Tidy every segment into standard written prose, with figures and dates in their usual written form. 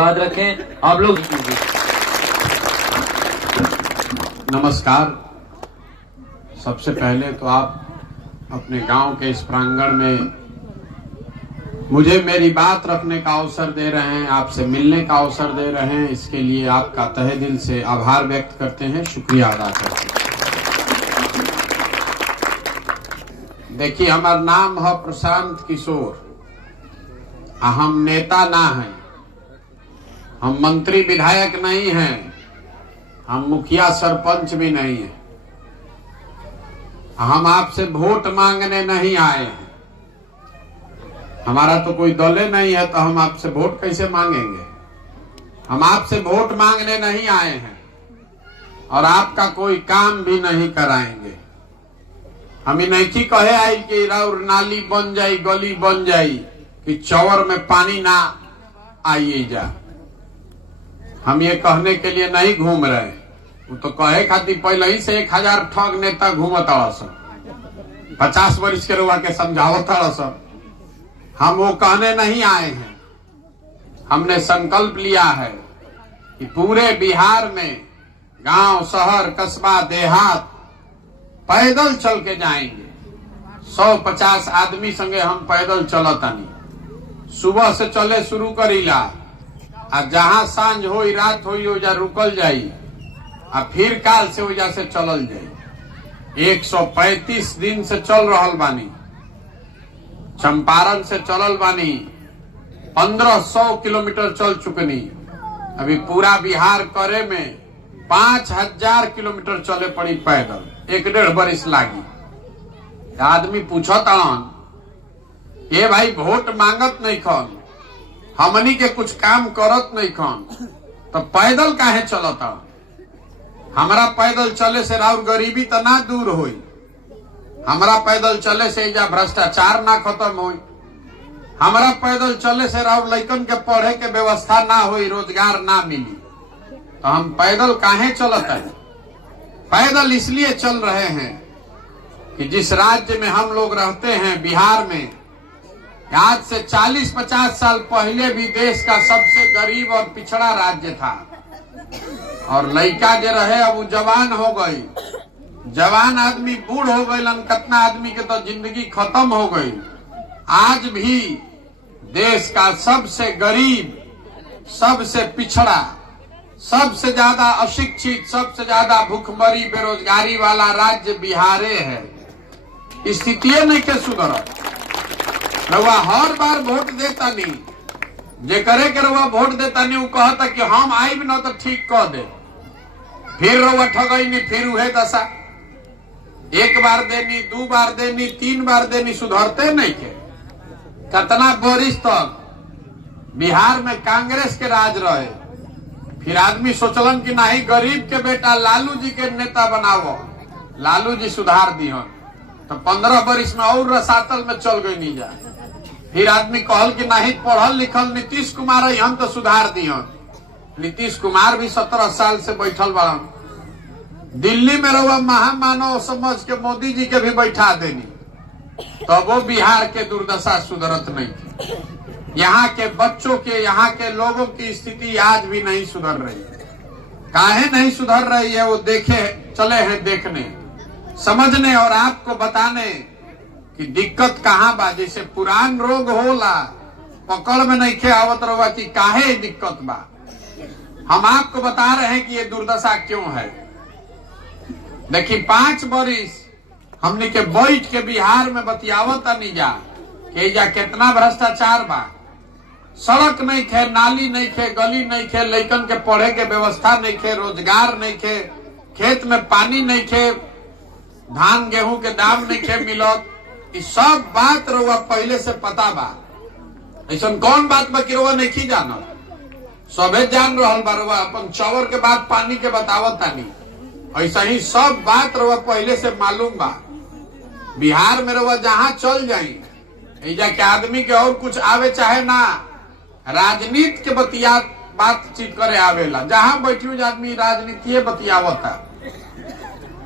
याद रखें आप लोग। नमस्कार। सबसे पहले तो आप अपने गांव के इस प्रांगण में मुझे मेरी बात रखने का अवसर दे रहे हैं, आपसे मिलने का अवसर दे रहे हैं, इसके लिए आपका तहे दिल से आभार व्यक्त करते हैं, शुक्रिया अदा करते हैं। देखिए, हमारा नाम है प्रशांत किशोर। हम नेता ना हैं, हम मंत्री विधायक नहीं हैं, हम मुखिया सरपंच भी नहीं हैं। हम आपसे वोट मांगने नहीं आए हैं। हमारा तो कोई दल नहीं है, तो हम आपसे वोट कैसे मांगेंगे। हम आपसे वोट मांगने नहीं आए हैं और आपका कोई काम भी नहीं कराएंगे। हम नहीं कहे आई कि राउर नाली बन जाई, गली बन जाई, कि चौर में पानी ना आइए जा। हम ये कहने के लिए नहीं घूम रहे। वो तो कहे खातिर पहले ही से 1000 ठग नेता घूमत अड़सन, 50 वर्ष के रुआ के समझावत अड़सन। हम वो कहने नहीं आए हैं। हमने संकल्प लिया है कि पूरे बिहार में गांव, शहर, कस्बा, देहात पैदल चल के जाएंगे। 150 आदमी संगे हम पैदल चलतानी। सुबह से चले शुरू करीला, और जहां सांझ होई, रात होई, ओजा रुकल जाई, और फिर काल से ओजा से चलल जाई। 135 दिन से चल रहल बानी। चंपारण से चलल बानी, 1500 किलोमीटर चल चुकनी। अभी पूरा बिहार करे में 5000 किलोमीटर चले पड़ी पैदल। 1.5 बरिस लागी। आदमी पूछत हन, ये भाई वोट मांगत नहीं खन, हमनी के कुछ काम करत नहीं खन, तो पैदल काहे चलता। हमरा पैदल चले से राउर गरीबी तो ना दूर होई। हमरा पैदल चले से एजा भ्रष्टाचार ना खत्म होई। हमरा पैदल चले से राउर लइकन के पढ़े के व्यवस्था ना होई, रोजगार ना मिली। तो हम पैदल काहे चलत है। पैदल इसलिए चल रहे हैं कि जिस राज्य में हम लोग रहते हैं, बिहार में, आज से 40-50 साल पहले भी देश का सबसे गरीब और पिछड़ा राज्य था। और लड़का जो रहे अब वो जवान हो गई। जवान आदमी बूढ़ हो गई, कितना आदमी के तो जिंदगी खत्म हो गई। आज भी देश का सबसे गरीब, सबसे पिछड़ा, सबसे ज्यादा अशिक्षित, सबसे ज्यादा भूखमरी, बेरोजगारी वाला राज्य बिहारे है। स्थिति नहीं के सुधर। रउआ हर बार वोट देता नहीं, जे करे के रउआ वोट देता नहीं, वो कहता कि हम आईब न तो ठीक कह दे। फिर रउआ ठगई नहीं, फिर उहे दशा। 1 बार देनी, 2 बार देनी, 3 बार देनी, सुधरते नहीं के। कितना बरिस तक बिहार में कांग्रेस के राज रहे। फिर आदमी सोचलन कि नहीं, गरीब के बेटा लालू जी के नेता बनावो, लालू जी सुधार दिहन। तो 15 बरिस में और रसातल में चल गई नहीं जा। फिर आदमी कहल कि नहीं, पढ़ल लिखल नीतीश कुमार हम तो सुधार दिहन। नीतीश कुमार भी 17 साल से बैठल बड़न। दिल्ली में रहुआ महामानव समझ के मोदी जी के भी बैठा देनी, तो वो बिहार के दुर्दशा सुधरत नहीं थी। यहाँ के बच्चों के, यहाँ के लोगों की स्थिति आज भी नहीं सुधर रही। काहे नहीं सुधर रही है, वो देखे चले हैं देखने, समझने और आपको बताने कि दिक्कत कहाँ बा। जैसे पुरान रोग होला, पकड़ में नहीं खे आवत रहुआ कि काहे दिक्कत बा। हम आपको बता रहे हैं कि ये दुर्दशा क्यों है। देखिए, 5 बरिस हमने के बैठ के बिहार में बतियावत नहीं जा कि जा कितना भ्रष्टाचार बा। सड़क नहीं खे, नाली नहीं खे, गली नहीं खे, लइकन के पढ़े के व्यवस्था नहीं खे, रोजगार नहीं खे, खेत में पानी नहीं खे, धान गेहूं के दाम नहीं खे मिलत। इस सब बात रउआ पहले से पता बा। ऐसा कौन बात बा कि रउआ नहीं जाना, सबे जान रहल बा। रउआ अपन चौर के बाद पानी के बतावत तानी, ऐसा ही सब बात रउआ पहले से मालूम बा। बिहार में रउआ जहां चल जाई, एजा के आदमी के और कुछ आवे चाहे ना, राजनीति के बातचीत करे आवेला। जहां बैठी आदमी राजनीति बतियावता।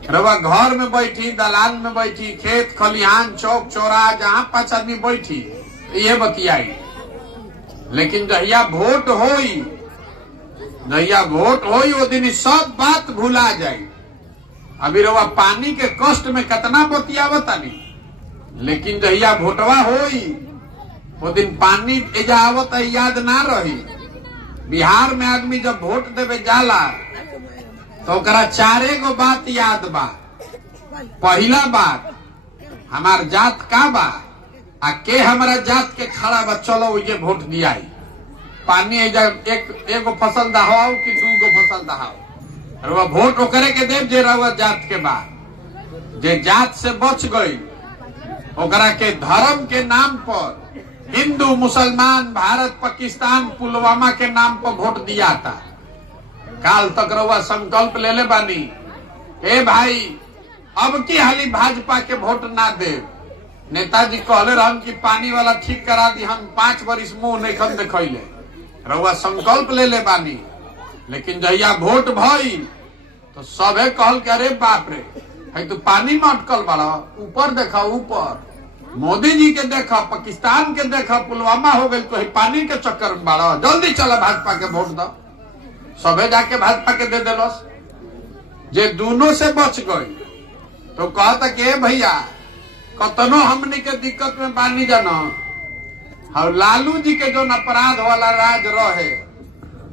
रउआ घर में बैठी, दलान में बैठी, खेत खलिहान, चौक चौराहा, जहां 5 आदमी बैठी, ये बतियाई। लेकिन जहिया वोट होई जहिया वोट होई वो दिन सब बात भुला जाये। अभी रवा पानी के कष्ट में कितना बतियावतानी, लेकिन जहिया वोटवा होई वो दिन पानी एजा आवत याद ना रही। बिहार में आदमी जब वोट देवे जाला तो ओकरा चारे गो बात याद बा। पहला बात हमार जात का बा आ के हमारा जात के खड़ा बा, चलो ये वोट दियाई। पानी एगो फसल दहाओ कि 2 गो फसल दहाओ, रवा वोट ओकरे के देव जे रवा जात के बा। जे जात से बच गई ओकरा के धर्म के नाम पर हिंदू मुसलमान भारत पाकिस्तान पुलवामा के नाम पर वोट दिया था। काल तक रवा संकल्प ले ले बानी, ए भाई अब की हाली भाजपा के वोट ना दे। नेताजी कहले रहन कि पानी वाला ठीक करा दी, हम 5 वर्ष मुंह नहीं खन देखले। रवा संकल्प ले ले बानी, लेकिन जहिया वोट भई तो सबे कहल के अरे बाप रे है तू पानी में अटकल बड़ा, ऊपर देखा, ऊपर मोदी जी के देखा, पाकिस्तान के देखा, पुलवामा हो गई तो पानी के चक्कर में बड़ा, जल्दी चला भाजपा के वोट दो। सबे जाके भाजपा के दे दिलस। जे दोनों से बच गई तो कहता कि भैया कतनो हमनी के दिक्कत में बानी जाना, और लालू जी के जो अपराध वाला राज रहे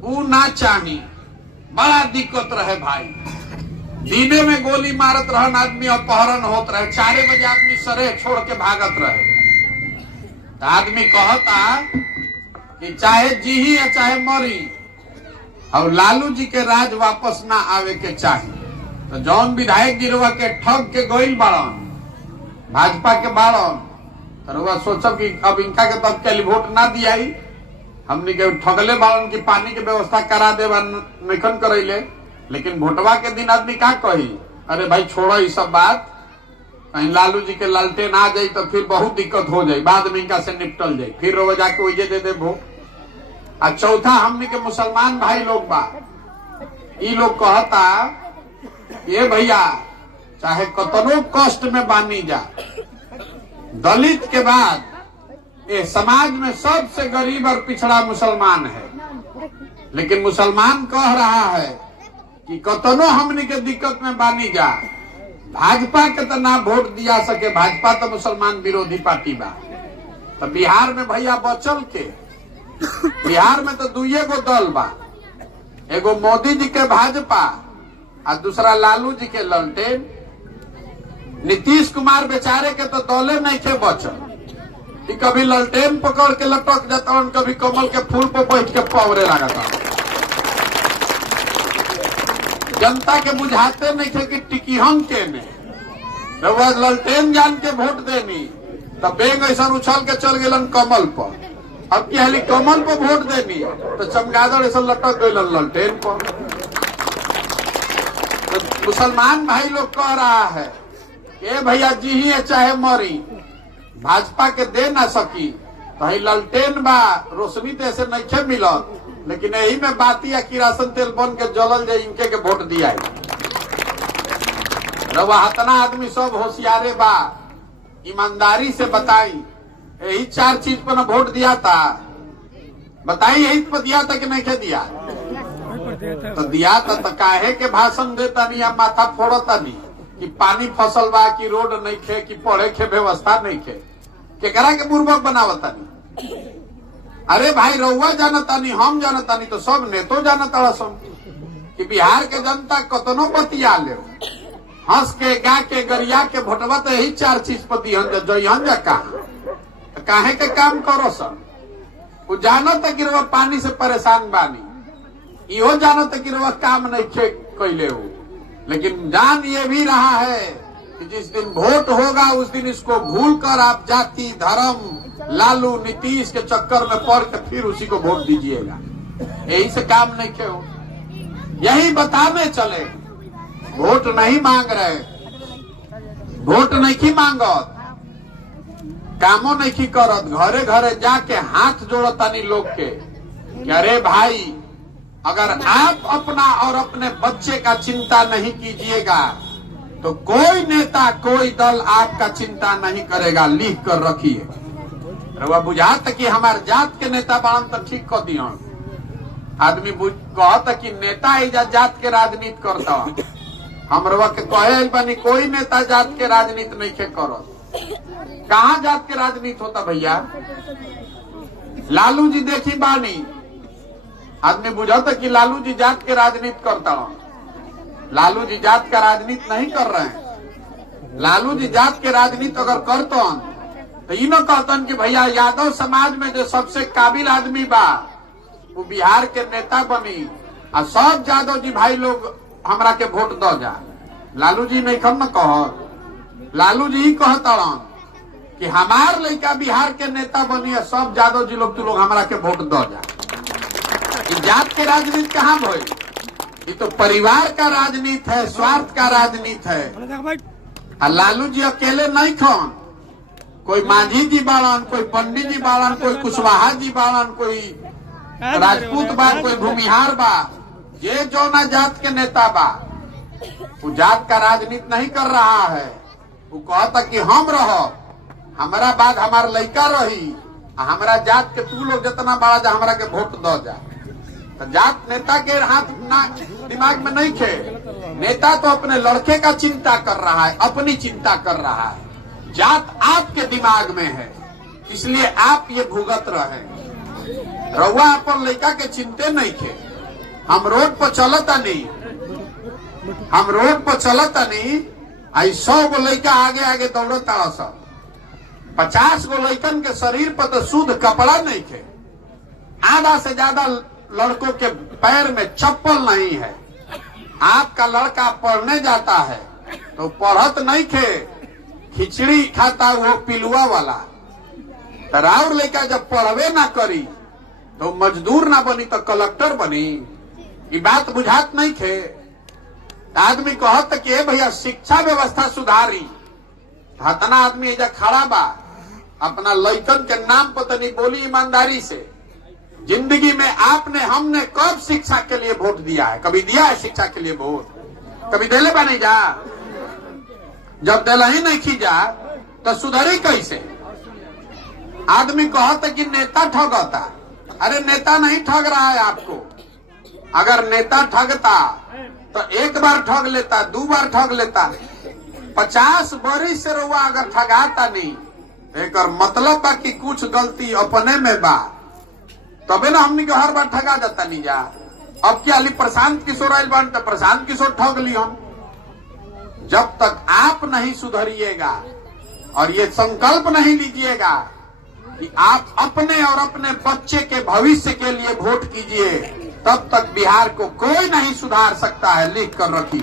वो ना चाही, बड़ा दिक्कत रहे भाई। दिने में गोली मारत रहन आदमी, अपहरण होत रहे, 4 बजे आदमी सरे छोड़ के भागत रहे। तो आदमी कहता कि चाहे जीही या चाहे मरी, और लालू जी के राज वापस ना आवे के चाहिए। तो जौन विधायक गिरवा के ठग के गईल बाड़न भाजपा के बाड़न, तो सोचब कि अब इनका के तब के वोट ना दियाई, हमने के ठगले बाड़न की पानी के व्यवस्था करा देवा निखन करैले। लेकिन वोटवा के दिन आदमी का कही, अरे भाई छोड़ो ये सब बात, कहीं लालू जी के लालटेन आ जाये तो फिर बहुत दिक्कत हो जाये, बाद में इनका से निपटल जाये, फिर वो जाके वही दे दे वोट। और चौथा हमने के मुसलमान भाई लोग बा, ये लोग कहता ये भैया चाहे कतनो कष्ट में बानी जा, दलित के बाद ये समाज में सबसे गरीब और पिछड़ा मुसलमान है। लेकिन मुसलमान कह रहा है कि कतनो हमने के दिक्कत में बानी जा, भाजपा के तो ना वोट दिया सके, भाजपा तो मुसलमान विरोधी पार्टी बा। तो बिहार में भैया बचल के, बिहार में तो 2 गो दल बा, एगो मोदी जी के भाजपा और दूसरा लालू जी के ललटेन। नीतीश कुमार बेचारे के तो दौले नहीं के बचल, कि कभी ललटेन पकड़ के लटक जाता, कभी कमल के फूल पर बैठ के पवरे लगता। जनता के बुझाते नहीं थे कि टिकिहन के ने ललटेन जान के वोट देनी, तब बेंग ऐसा उछल के चल गए कमल पर। अब की हाली कमल पर वोट देनी तो चमगादड़ ऐसा लटक गए ललटेन पर। तो मुसलमान भाई लोग कह रहा है ए भैया जी ही चाहे मरी, भाजपा के दे ना सकी तो ललटेन बा, रोशनी तो ऐसे नहीं मिलत, लेकिन यही में बाती या किरासन तेल बन के जलल जाए, इनके के वोट दिया। रवा हतना आदमी सब होशियारे बा, ईमानदारी से बताई यही 4 चीज पर वोट दिया था, बताई यही पर दिया था कि नहीं के दिया? तो दिया था तो काहे के भाषण देता नहीं या माथा फोड़ता नहीं कि पानी फसल बा, कि रोड नहीं खे, कि पढ़े के व्यवस्था नहीं खे, केकरा के बुर्बक बनावता नहीं। अरे भाई रउआ जानता नहीं, हम जानता नहीं, तो सब नेतो जानता कि बिहार के जनता कतनो बतिया ले, हंस के गा के गरिया के भोटवा तो यही 4 चीज पर दिहन जा काहे के काम करो सब। वो जानता कि रउआ पानी से परेशान बानी, इहो जानता कि रउआ काम नहीं कैले हो, लेकिन जान ये भी रहा है कि जिस दिन वोट होगा उस दिन इसको भूल कर आप जाति धर्म लालू नीतीश के चक्कर में पड़ के फिर उसी को वोट दीजिएगा। यही से काम नहीं क्यों, यही बताने चले वोट नहीं मांग रहे, वोट नहीं मांगत, कामों नहीं करत, घरे घरे जाके हाथ जोड़तानी लोग के कि अरे भाई अगर आप अपना और अपने बच्चे का चिंता नहीं कीजिएगा तो कोई नेता कोई दल आपका चिंता नहीं करेगा, लिख कर रखिए। रउआ बुझात कि हमार जात के नेता बाड़न तो ठीक कर दिया, आदमी कहता कि नेता एजा जात के राजनीति करता। हमरवा के कहे बनी कोई नेता जात के राजनीति नहीं के करत। कहाँ जात के राजनीति होता भैया? लालू जी देखी बानी, आदमी बुझाता कि लालू जी जात के राजनीति करता। लालू जी जात का राजनीति नहीं कर रहे हैं। लालू जी जात के राजनीति अगर करतन तो इनो कहतन कि भैया यादव समाज में जो सबसे काबिल आदमी बा वो बिहार के नेता बनी और सब यादव जी भाई लोग हमरा के वोट दो जा। लालू जी नहीं कम न कह, लालू जी ही कहतन कि हमार लड़का बिहार के नेता बनी है, सब यादव जी लोग तू लोग हमरा के वोट दो जा। जात के राजनीति कहाँ भई? ये तो परिवार का राजनीति है, स्वार्थ का राजनीति है। लालू जी अकेले नहीं खन, कोई मांझी जी बाड़न, कोई पंडित जी बाड़न, कोई कुशवाहा जी बाड़न, कोई राजपूत बा, कोई भूमिहार बा, ये जो ना जात के नेता बा वो जात का राजनीति नहीं कर रहा है। वो कहता कि हम रहो, हमारा बाद हमार लड़का रही, हमारा जात के तू लोग जितना बड़ा जा हमरा के वोट दो जा। तो जात नेता के हाथ ना दिमाग में नहीं खे। नेता तो अपने लड़के का चिंता कर रहा है, अपनी चिंता कर रहा है। जात आपके दिमाग में है, इसलिए आप ये भुगत रहे। रउआ अपन लड़का के चिंते नहीं खे। हम रोड पर चलता नहीं, हम रोड पर चलता नहीं, आई 100 गो लड़का आगे आगे दौड़ता सब। 50 गो लड़कन के शरीर पर तो शुद्ध कपड़ा नहीं खे। आधा से ज्यादा लड़कों के पैर में चप्पल नहीं है। आपका लड़का पढ़ने जाता है तो पढ़त नहीं खे, खिचड़ी खाता वो पिलुआ वाला। राउर लड़का जब पढ़वे ना करी तो मजदूर ना बनी तो कलेक्टर बनी। ये बात बुझात नहीं खे। आदमी कहत कि भैया शिक्षा व्यवस्था सुधारी। हतना आदमी एजा खड़ा बा, अपना लड़कन के नाम पर तनी बोली ईमानदारी से। जिंदगी में आपने हमने कब शिक्षा के लिए वोट दिया है? कभी दिया है शिक्षा के लिए वोट? कभी देले बा नहीं जा? जब दिला ही नहीं खी जा तो सुधरी कैसे? आदमी कहता कि नेता ठगता। अरे नेता नहीं ठग रहा है आपको। अगर नेता ठगता तो एक बार ठग लेता, 2 बार ठग लेता। 50 बरिस से रुआ अगर ठगाता नहीं तो एक मतलब बा कि कुछ गलती अपने में बा, तबे ना हमने हर बार ठगा जाता नहीं जा। अब क्या अली प्रशांत किशोर आयल बन तो प्रशांत किशोर ठग ली हम। जब तक आप नहीं सुधरिएगा और ये संकल्प नहीं लीजिएगा कि आप अपने और अपने बच्चे के भविष्य के लिए वोट कीजिए, तब तक बिहार को कोई नहीं सुधार सकता है। लिख कर रखिए।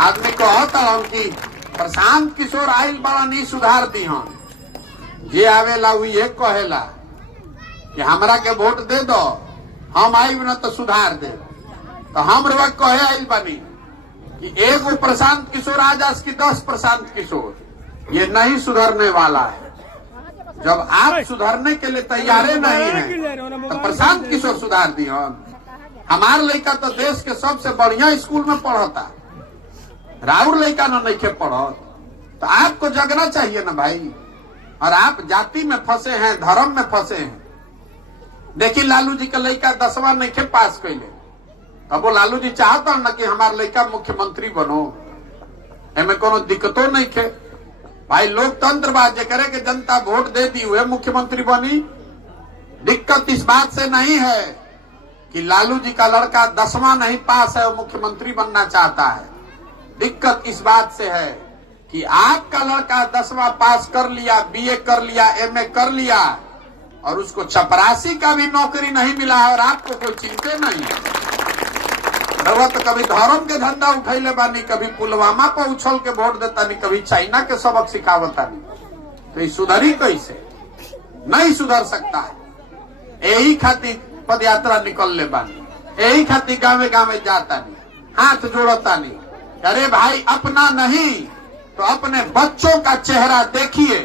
आदमी कहता हूं कि प्रशांत किशोर आयल बड़ा नहीं सुधार दी हम। ये आवेला वो ये कहेला कि हमरा के वोट दे दो, हम आई न तो सुधार दे। तो हम रुआ कहे आयल बानी कि एगो प्रशांत किशोर आज की 10 प्रशांत किशोर, ये नहीं सुधरने वाला है। जब आप सुधरने के लिए तैयार नहीं हैं तो प्रशांत किशोर सुधार दी हम। हमार लड़का तो देश के सबसे बढ़िया स्कूल में पढ़ता, राउर लड़का न नहीं पढ़त। तो आपको जगना चाहिए ना भाई। और आप जाति में फंसे हैं, धर्म में फंसे हैं। देखिए लालू जी का लड़का 10वां नहीं के पास कैले, अब वो लालू जी चाहता ना कि हमारा लड़का मुख्यमंत्री बनो। एमे कोनो दिक्कतों नहीं खे भाई। लोकतंत्र बात जे करे कि जनता वोट दे दी हुए मुख्यमंत्री बनी। दिक्कत इस बात से नहीं है कि लालू जी का लड़का 10वां नहीं पास है, वो मुख्यमंत्री बनना चाहता है। दिक्कत इस बात से है कि आपका लड़का 10वां पास कर लिया, BA कर लिया, MA कर लिया और उसको चपरासी का भी नौकरी नहीं मिला है और आपको कोई चिंता नहीं है। रउआ तो कभी धर्म के झंडा उठैले बानी, कभी पुलवामा पर उछल के वोट देता नहीं, कभी चाइना के सबक सिखावता नहीं। तो ये सुधरी कैसे? नहीं सुधर सकता है। यही खातिर पद यात्रा निकल ले बानी, यही खातिर गाँव गाँव जाता नहीं, हाथ जोड़ता नहीं। अरे भाई अपना नहीं तो अपने बच्चों का चेहरा देखिए,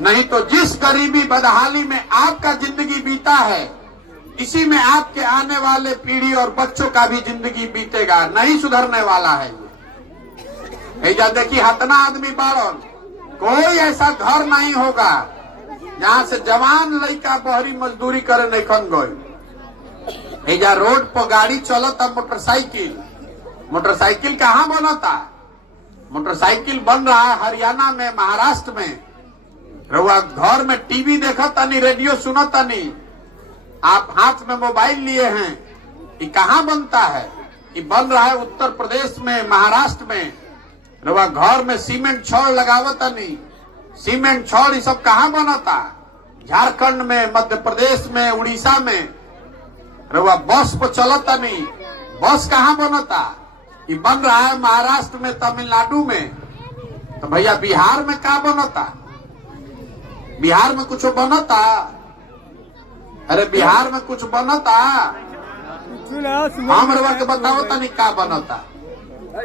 नहीं तो जिस गरीबी बदहाली में आपका जिंदगी बीता है इसी में आपके आने वाले पीढ़ी और बच्चों का भी जिंदगी बीतेगा। नहीं सुधरने वाला है ये। देखिए हतना आदमी बाड़न, कोई ऐसा घर नहीं होगा जहां से जवान लड़का बहरी मजदूरी करे नहीं खन गए। एजा रोड पर गाड़ी चलता मोटरसाइकिल, मोटरसाइकिल कहाँ बनता? मोटरसाइकिल बन रहा है हरियाणा में, महाराष्ट्र में। रउआ घर में टीवी देखता नहीं, रेडियो सुनता नहीं, आप हाथ में मोबाइल लिए हैं। ये कहाँ बनता है? ये बन रहा है उत्तर प्रदेश में, महाराष्ट्र में। रउआ घर में सीमेंट छड़ लगावता नहीं, सीमेंट छड़ ये सब कहाँ बनता? झारखंड में, मध्य प्रदेश में, उड़ीसा में। रउआ बस पर चलता नहीं, बस कहाँ बनता? ये बन रहा है महाराष्ट्र में, तमिलनाडु में। तो भैया बिहार में क्या बनता? बिहार में कुछ बनता? अरे बिहार में कुछ बनता? हम रउआ के बतावता नहीं का बनता।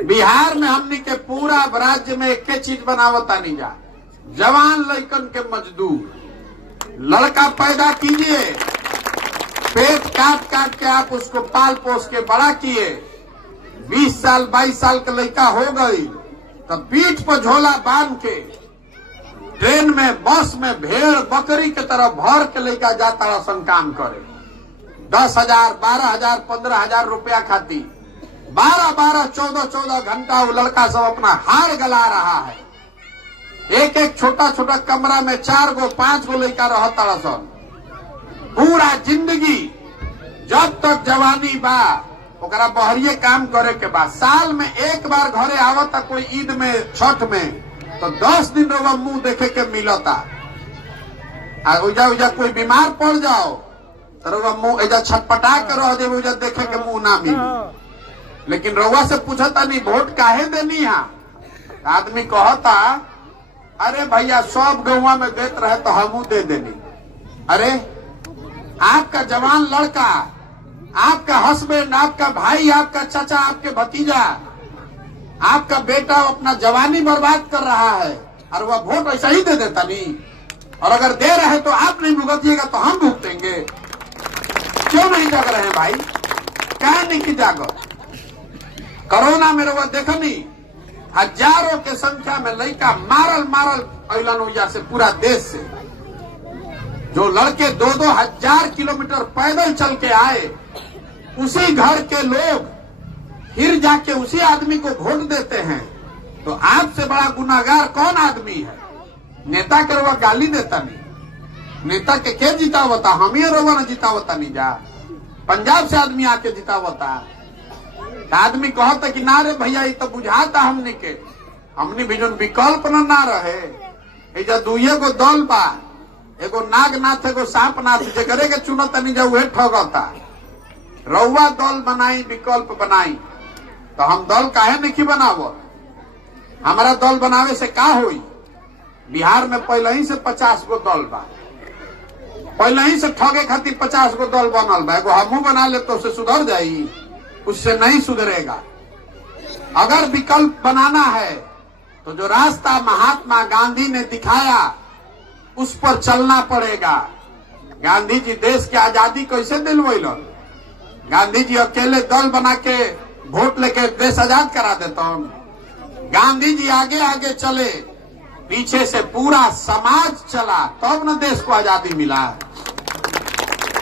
बिहार में हमनी के पूरा राज्य में एक चीज बनावता नहीं जा, जवान लड़कन के मजदूर। लड़का पैदा कीजिए, पेट काट काट के आप उसको पाल पोस के बड़ा किए, 20 साल 22 साल का लड़का हो गई, तब पीठ पर झोला बांध के ट्रेन में, बस में भेड़ बकरी के तरह भर के लड़का जाता रसन काम करे। 10,000, 12,000, 15,000 रुपया खाती 12-12, 14-14 घंटा वो लड़का सब अपना हार गला रहा है। एक एक छोटा छोटा कमरा में 4 गो 5 गो लड़का रहता रसन। पूरा जिंदगी जब तक जवानी बा ओकरा बहरिए काम करे के बाद, साल में एक बार घरे आवता कोई ईद में, छठ में, तो 10 दिन रउआ मुंह देखे के मिलता। उजा कोई बीमार पड़ जाओ तो रउआ मुंह एजा छटपटा के रह दे, उजा देखे के मुंह ना मिली। लेकिन रउआ से पूछता नहीं वोट काहे देनी है? आदमी कहता अरे भैया सब गौवा में देते रहे तो हमू दे देनी। अरे आपका जवान लड़का, आपका हस्बैंड, आपका भाई, आपका चाचा, आपके भतीजा, आपका बेटा अपना जवानी बर्बाद कर रहा है और वह वोट ऐसा ही दे देता नहीं? और अगर दे रहे तो आप नहीं भुगतिएगा तो हम भुगतेंगे। क्यों नहीं जाग रहे हैं भाई? क्या नहीं की जागो? कोरोना में रउआ देखनी हजारों के संख्या में लड़का मारल अलन से पूरा देश से। जो लड़के 2-2 हजार किलोमीटर पैदल चल के आए, उसी घर के लोग फिर जाके उसी आदमी को वोट देते हैं। तो आपसे बड़ा गुनाहगार कौन आदमी है? नेता के रउआ गाली देता नहीं, नेता के जितावता? हम ही रउआ न जितावता नहीं जा। पंजाब से आदमी आके जितावता, आदमी कहता कि ना रे भैया ये तो बुझाता हमने के, हमने भी जो विकल्प ना रहे। एजा 2 गो दल बा, एगो नागनाथ, एगो सांपनाथ, जेकरे के चुनता नहीं जा उहे ठगता। रउआ दल बनाई, विकल्प बनाई, तो हम दल काहे नहीं बनावो? हमारा दल बनावे से का होई? बिहार में पहले ही से 50 गो दल बा, पहले ही से ठगे खातिर 50 गो दल बनल बा। एगो हमू बना ले तो उससे सुधर जाई? उससे नहीं सुधरेगा। अगर विकल्प बनाना है तो जो रास्ता महात्मा गांधी ने दिखाया उस पर चलना पड़ेगा। गांधी जी देश की आजादी कैसे दिलवैलन? गांधी जी अकेले दल बना के वोट लेके देश आजाद करा देता हूं? गांधी जी आगे आगे चले, पीछे से पूरा समाज चला, तब न देश को आजादी मिला।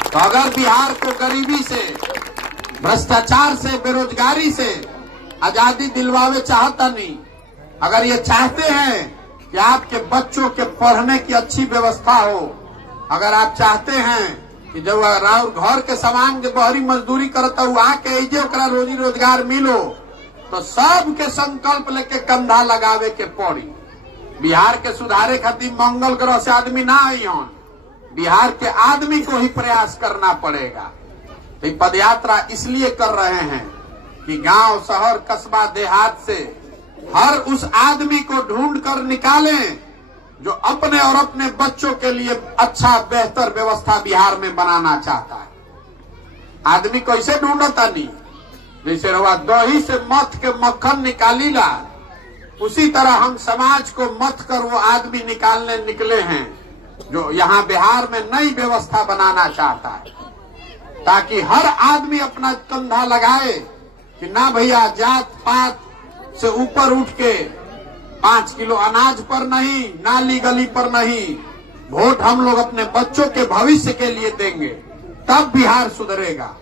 तो अगर बिहार को गरीबी से, भ्रष्टाचार से, बेरोजगारी से आजादी दिलवावे चाहता नहीं, अगर ये चाहते हैं कि आपके बच्चों के पढ़ने की अच्छी व्यवस्था हो, अगर आप चाहते हैं कि जब राउर घर के सामान के बहरी मजदूरी करता हुआ आके ऐजे ओकरा रोजी रोजगार मिलो, तो सबके संकल्प लेके कंधा लगावे के पड़ी। बिहार के सुधारे खातिर मंगल ग्रह से आदमी ना आई हन, बिहार के आदमी को ही प्रयास करना पड़ेगा। तो पद यात्रा इसलिए कर रहे हैं कि गांव, शहर, कस्बा, देहात से हर उस आदमी को ढूंढ कर निकालें जो अपने और अपने बच्चों के लिए अच्छा बेहतर व्यवस्था बिहार में बनाना चाहता है। आदमी कैसे ढूंढता नहीं? जैसे रवा दही से मथ के मक्खन निकालीला, उसी तरह हम समाज को मथ कर वो आदमी निकालने निकले हैं जो यहाँ बिहार में नई व्यवस्था बनाना चाहता है, ताकि हर आदमी अपना कंधा लगाए कि ना भैया जात पात से ऊपर उठ के 5 किलो अनाज पर नहीं, नाली गली पर नहीं, वोट हम लोग अपने बच्चों के भविष्य के लिए देंगे, तब बिहार सुधरेगा।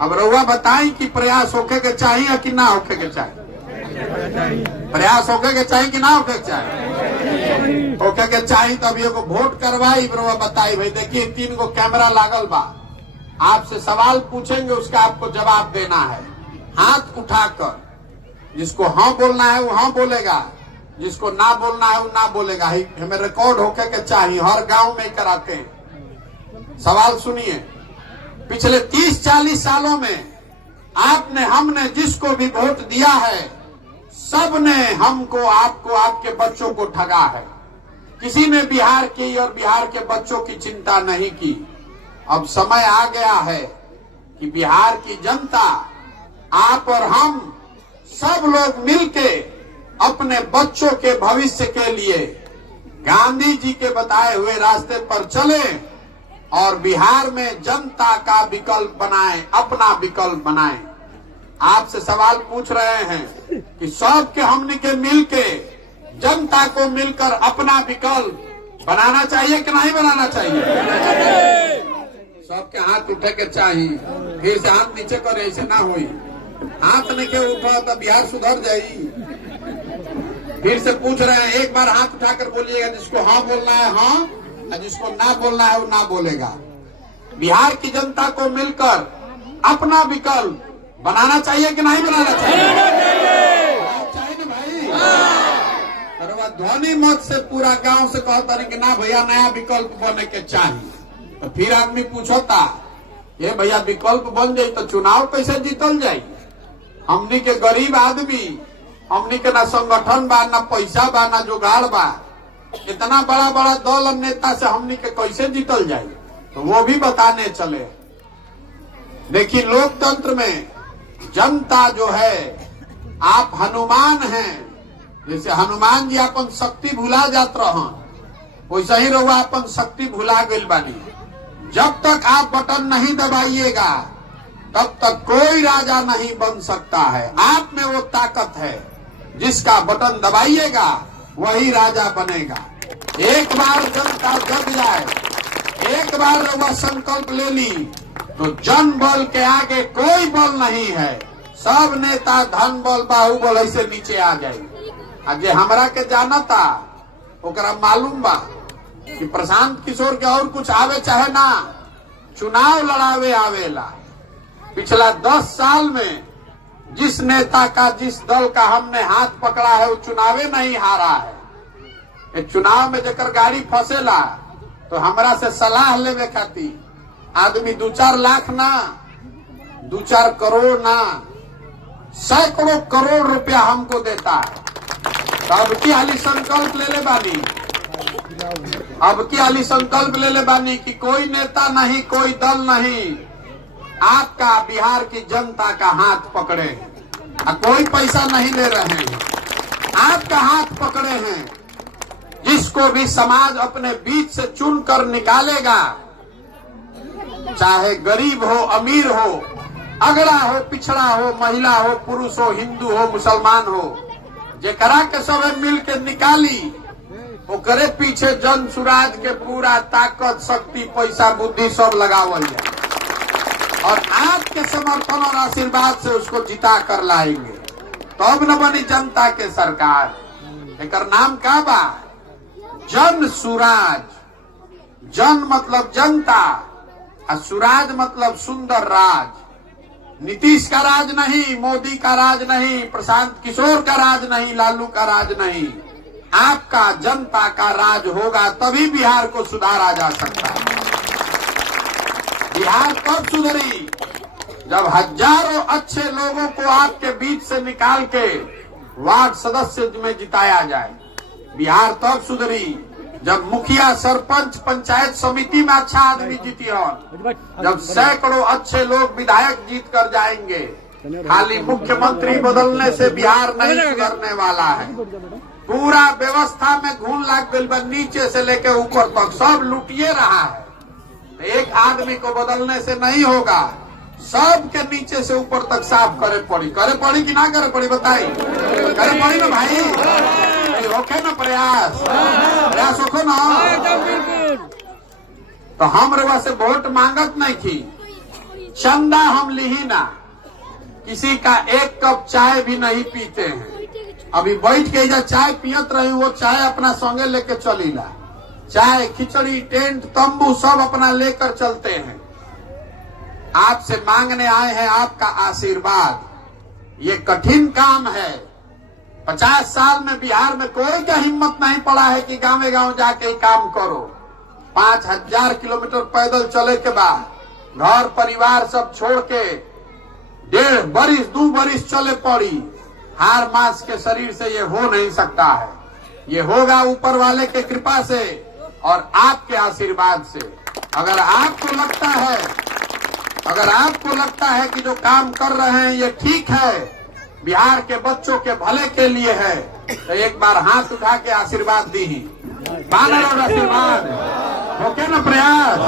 अब रउआ बताई कि प्रयास होके के चाहिए कि ना होके के चाहिए? प्रयास होके के चाहिए कि ना होके के चाहिए? होके के चाहिए। तब एगो वोट करवाई, रउआ बताई भाई। देखिए 3 गो कैमरा लागल बा, आपसे सवाल पूछेंगे, उसका आपको जवाब देना है। हाथ उठाकर जिसको हाँ बोलना है वो हाँ बोलेगा, जिसको ना बोलना है वो ना बोलेगा। हमें रिकॉर्ड होके के चाहिए, हर गांव में कराते हैं। सवाल सुनिए, पिछले 30-40 सालों में आपने हमने जिसको भी वोट दिया है, सबने हमको, आपको, आपके बच्चों को ठगा है। किसी ने बिहार की और बिहार के बच्चों की चिंता नहीं की। अब समय आ गया है कि बिहार की जनता, आप और हम सब लोग मिलके अपने बच्चों के भविष्य के लिए गांधी जी के बताए हुए रास्ते पर चले और बिहार में जनता का विकल्प बनाएं, अपना विकल्प बनाएं। आपसे सवाल पूछ रहे हैं कि सब के हमने के मिलके जनता को मिलकर अपना विकल्प बनाना चाहिए कि नहीं बनाना चाहिए? सबके हाथ उठे के चाहिए। फिर से हाथ नीचे करे, ऐसे ना हुई। हाथ नहीं के उठा तो बिहार सुधर जाई। फिर से पूछ रहे हैं, एक बार हाथ उठाकर बोलिएगा। जिसको हाँ बोलना है हाँ, और जिसको ना बोलना है वो ना बोलेगा। बिहार की जनता को मिलकर अपना विकल्प बनाना चाहिए कि नहीं बनाना चाहिए? चाहिए ना भाई। और वह ध्वनि मत से पूरा गांव से कहता नहीं कि ना भैया नया विकल्प बने के चाहिए। तो फिर आदमी पूछता, ये भैया विकल्प बन जाये तो चुनाव कैसे जीतल जाये? हमनी के गरीब आदमी, हमनी के ना संगठन बा, ना पैसा बा, ना जुगाड़ बा। इतना बड़ा बड़ा दल और नेता से हमनी के कैसे जीतल जाये? तो वो भी बताने चले। देखिए लोकतंत्र में जनता जो है, आप हनुमान हैं। जैसे हनुमान जी अपन शक्ति भुला जात रहन, वैसे ही रहुआ अपन शक्ति भुला गइल बानी। जब तक आप बटन नहीं दबाइएगा तब तक कोई राजा नहीं बन सकता है। आप में वो ताकत है, जिसका बटन दबाइएगा वही राजा बनेगा। एक बार जनता जग जाए, एक बार रउआ संकल्प ले ली तो जन बल के आगे कोई बल नहीं है। सब नेता धन बल बाहुबल ऐसे नीचे आ जाए। आज हमरा के जाना था, ओकरा मालूम बा कि प्रशांत किशोर के और कुछ आवे चाहे ना, चुनाव लड़ावे आवेला। पिछला 10 साल में जिस नेता का, जिस दल का हमने हाथ पकड़ा है, वो चुनावे नहीं हारा है। चुनाव में जेकर गाड़ी फंसेला तो हमरा से सलाह लेवे खातिर आदमी 2-4 लाख ना, 2-4 करोड़ ना, सैकड़ों करोड़ रुपया हमको देता है। तो अब की हाली संकल्प ले ले बानी, अब की हाली संकल्प ले ले बानी कि कोई नेता नहीं, कोई दल नहीं, आपका बिहार की जनता का हाथ पकड़े। कोई पैसा नहीं ले रहे हैं, आपका हाथ पकड़े हैं। जिसको भी समाज अपने बीच से चुनकर निकालेगा, चाहे गरीब हो, अमीर हो, अगड़ा हो, पिछड़ा हो, महिला हो, पुरुष हो, हिंदू हो, मुसलमान हो, जेकरा के सब मिल के निकाली, ओकरे पीछे जन सुराज के पूरा ताकत, शक्ति, पैसा, बुद्धि सब लगावल जाए और आपके समर्थन और आशीर्वाद से उसको जिता कर लाएंगे। तब न बनी जनता के सरकार। एकर नाम का बा? जन सुराज। जन मतलब जनता और सुराज मतलब सुंदर राज। नीतीश का राज नहीं, मोदी का राज नहीं, प्रशांत किशोर का राज नहीं, लालू का राज नहीं, आपका जनता का राज होगा, तभी बिहार को सुधारा जा सकता है। बिहार कब सुधरी? जब हजारों अच्छे लोगों को आपके बीच से निकाल के वार्ड सदस्य में जिताया जाए। बिहार तब सुधरी जब मुखिया, सरपंच, पंचायत समिति में अच्छा आदमी जीती हो, जब सैकड़ों अच्छे लोग विधायक जीत कर जाएंगे। खाली मुख्यमंत्री बदलने से बिहार नहीं सुधरने वाला है। पूरा व्यवस्था में घून लाग गई, नीचे से लेकर ऊपर तक सब लुटिए रहा है। एक आदमी को बदलने से नहीं होगा, सबके नीचे से ऊपर तक साफ करे पड़ी कि ना करे पड़ी? बताई करे पड़ी ना भाई? होके ना प्रयास होको ना। तो हम रवा से वोट मांगत नहीं थी, चंदा हम लिही ना, किसी का एक कप चाय भी नहीं पीते हैं। अभी बैठ के इधर चाय पियत रही, वो चाय अपना संगे लेके चलीला। चाय, खिचड़ी, टेंट, तंबू सब अपना लेकर चलते हैं। आपसे मांगने आए हैं आपका आशीर्वाद। ये कठिन काम है। 50 साल में बिहार में कोई का हिम्मत नहीं पड़ा है कि गांव गांव जाके काम करो। 5000 किलोमीटर पैदल चले के बाद घर परिवार सब छोड़ के 1.5 बरिस 2 बरिस चले पड़ी। हार मास के शरीर से ये हो नहीं सकता है। ये होगा ऊपर वाले के कृपा से और आपके आशीर्वाद से। अगर आपको लगता है कि जो काम कर रहे हैं ये ठीक है, बिहार के बच्चों के भले के लिए है, तो एक बार हाथ उठा के आशीर्वाद दी ही और आशीर्वाद होके न प्रयास।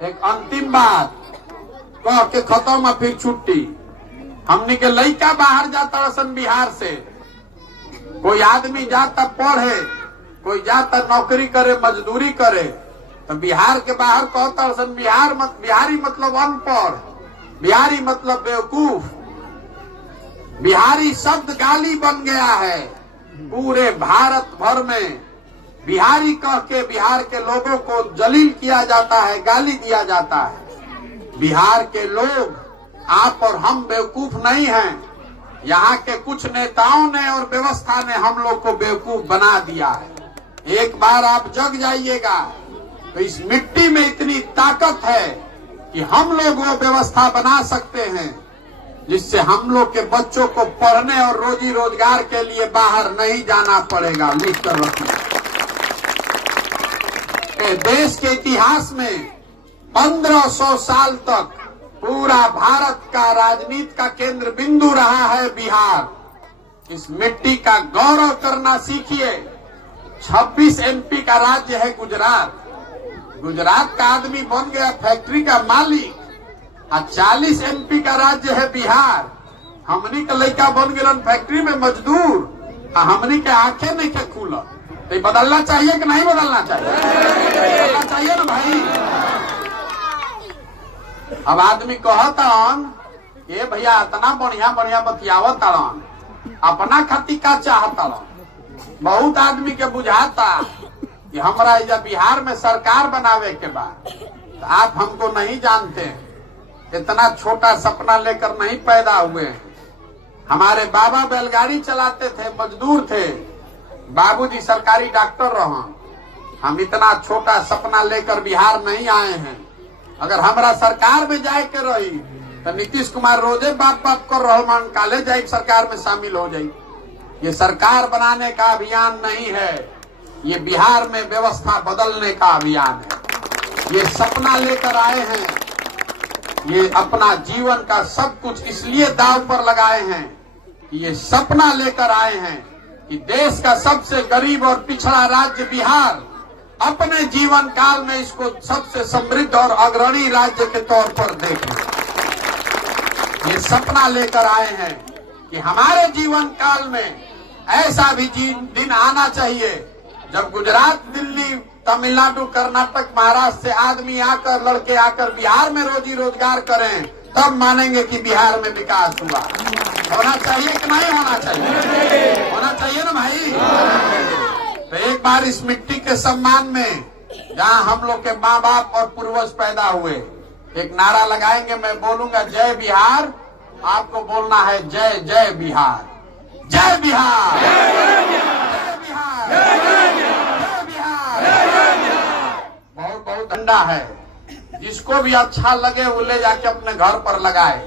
एक अंतिम बात कह के खत्म, फिर छुट्टी। हमने के लड़का बाहर जाता रसन बिहार से। कोई आदमी जाता पढ़े, कोई जाता नौकरी करे, मजदूरी करे, तो बिहार के बाहर कहता रसन बिहारी मतलब अनपढ़, बिहारी मतलब बेवकूफ। बिहारी शब्द गाली बन गया है। पूरे भारत भर में बिहारी कह के बिहार के लोगों को जलील किया जाता है, गाली दिया जाता है। बिहार के लोग, आप और हम बेवकूफ नहीं हैं। यहाँ के कुछ नेताओं ने और व्यवस्था ने हम लोग को बेवकूफ बना दिया है। एक बार आप जग जाइएगा तो इस मिट्टी में इतनी ताकत है कि हम लोग वो व्यवस्था बना सकते हैं जिससे हम लोग के बच्चों को पढ़ने और रोजी रोजगार के लिए बाहर नहीं जाना पड़ेगा। लिख कर रखिए। देश के इतिहास में 1500 साल तक पूरा भारत का राजनीति का केंद्र बिंदु रहा है बिहार। इस मिट्टी का गौरव करना सीखिए। 26 एमपी का राज्य है गुजरात। गुजरात का आदमी बन गया फैक्ट्री का मालिक। 40 एमपी का राज्य है बिहार। हमनी का लड़का बन गया फैक्ट्री में मजदूर। हमनी के आंखें नहीं के खुला। तो बदलना चाहिए कि नहीं बदलना चाहिए? बदलना चाहिए ना भाई। अब आदमी कहता ये भैया इतना बढ़िया बढ़िया बतियावत तारन, अपना खातिर का चाहता। बहुत आदमी के बुझाता कि हमरा इधर बिहार में सरकार बनावे के बाद। तो आप हमको नहीं जानते हैं। इतना छोटा सपना लेकर नहीं पैदा हुए हैं। हमारे बाबा बैलगाड़ी चलाते थे, मजदूर थे। बाबूजी सरकारी डॉक्टर रहा। हम इतना छोटा सपना लेकर बिहार नहीं आए हैं। अगर हमारा सरकार में जाए के रही तो नीतीश कुमार रोजे बात कर रहा मान काले जाए सरकार में शामिल हो जाये। ये सरकार बनाने का अभियान नहीं है, ये बिहार में व्यवस्था बदलने का अभियान है। ये सपना लेकर आए हैं। ये अपना जीवन का सब कुछ इसलिए दांव पर लगाए हैं कि ये सपना लेकर आए हैं कि देश का सबसे गरीब और पिछड़ा राज्य बिहार अपने जीवन काल में इसको सबसे समृद्ध और अग्रणी राज्य के तौर पर देखें। ये सपना लेकर आए हैं कि हमारे जीवन काल में ऐसा भी दिन आना चाहिए जब गुजरात, दिल्ली, तमिलनाडु, कर्नाटक, महाराष्ट्र से आदमी आकर, लड़के आकर बिहार में रोजी रोजगार करें, तब मानेंगे कि बिहार में विकास हुआ। होना चाहिए कि नहीं होना चाहिए? होना चाहिए ना भाई। तो एक बार इस मिट्टी के सम्मान में, जहाँ हम लोग के माँ बाप और पूर्वज पैदा हुए, एक नारा लगाएंगे। मैं बोलूंगा जय बिहार, आपको बोलना है जय जय बिहार। जय बिहार, जय बिहार, जय बिहार। बहुत बहुत ठंडा है। जिसको भी अच्छा लगे वो ले जाके अपने घर पर लगाए,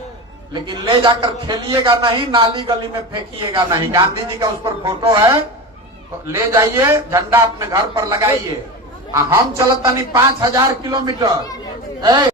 लेकिन ले जाकर खेलिएगा नहीं, नाली गली में फेंकिएगा नहीं। गांधी जी का उस पर फोटो है, तो ले जाइए, झंडा अपने घर पर लगाइए। हम चलता नहीं 5000 किलोमीटर।